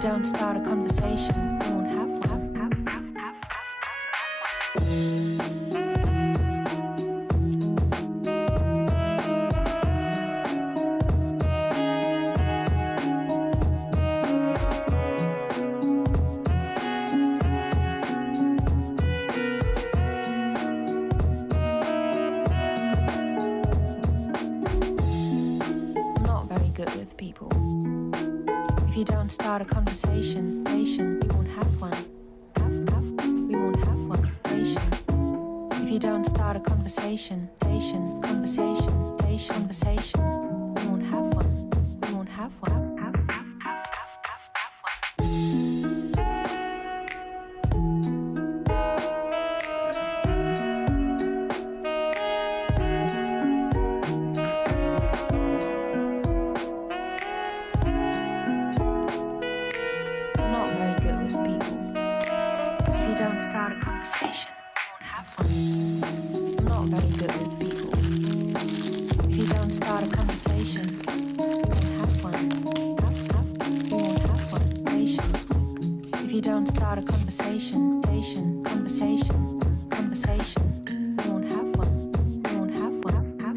don't start a conversation, you won't have one. I'm not very good with people. If you don't start a conversation, you won't have one. We won't have one. If you don't start a conversation, conversation, we won't have one. We won't have one. I'm not very good with people. If you don't start a conversation, you won't have one. I'm not very good with people. If you don't start a conversation, you won't have one. We won't have one. If you don't start a conversation, conversation, we won't have one. We won't have one.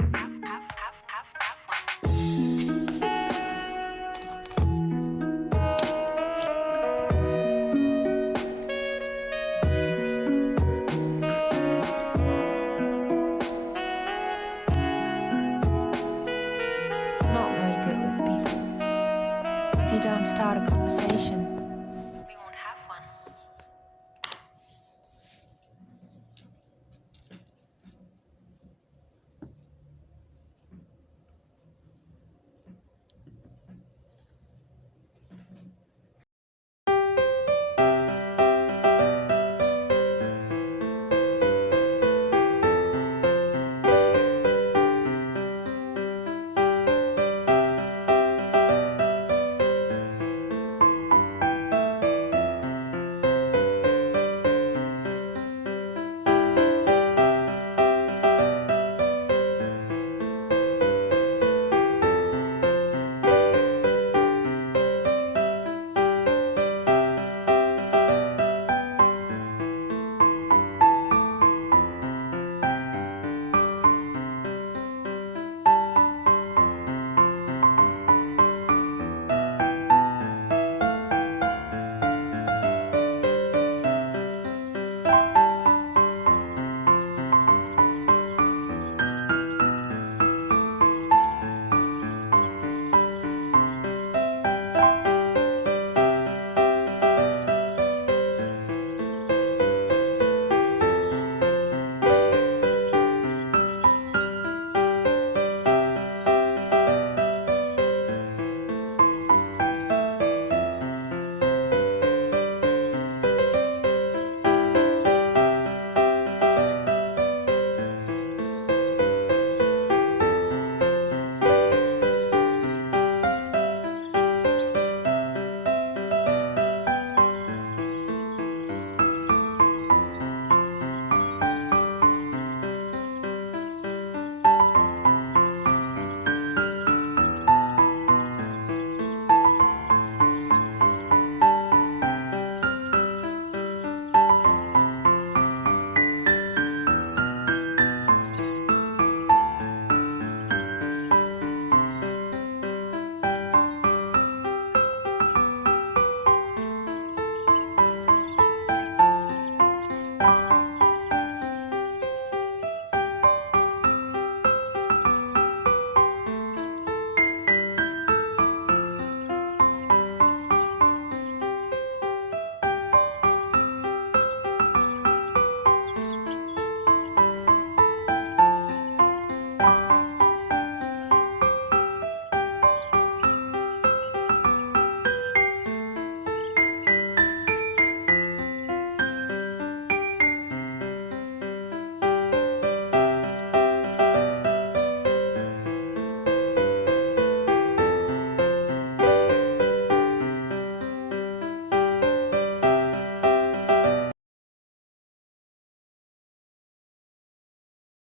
Not very good with people. If you don't start a conversation, we won't have one.